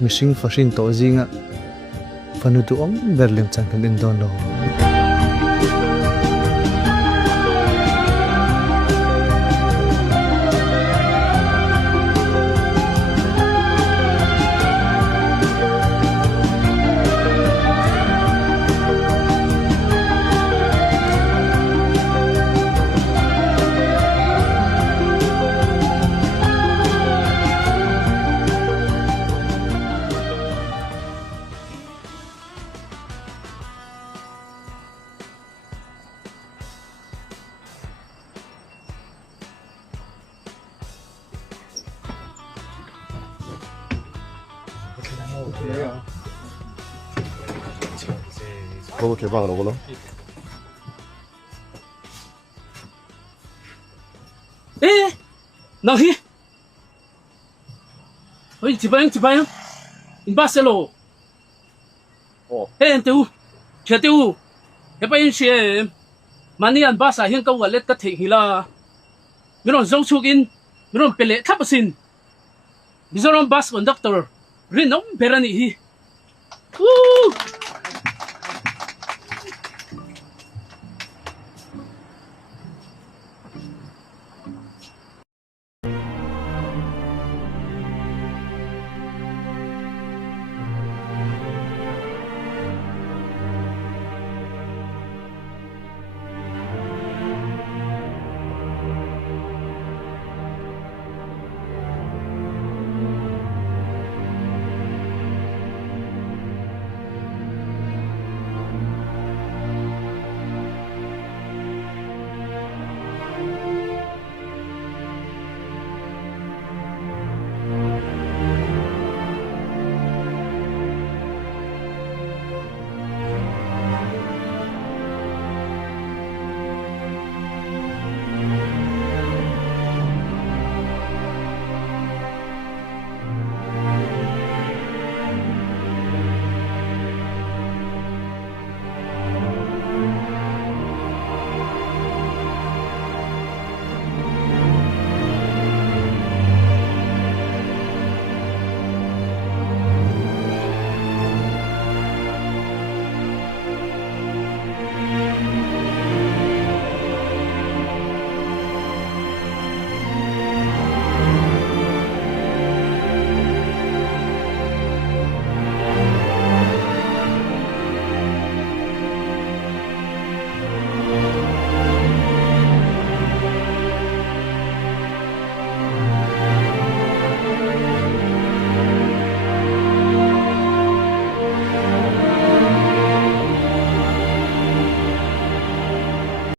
mishing fashin to zinga fanu tu om berlim changkan indon lo 너도 개방을 오거나? 에? 나히? 어이 지바영 인바셀로 엔테우 제테우 해바인 시에 마니안 바사 행까 월렛 까 테히라 미론 정축인 미론 펠레 타버신 미조람 바스 컨덕터 리놈 베라니 우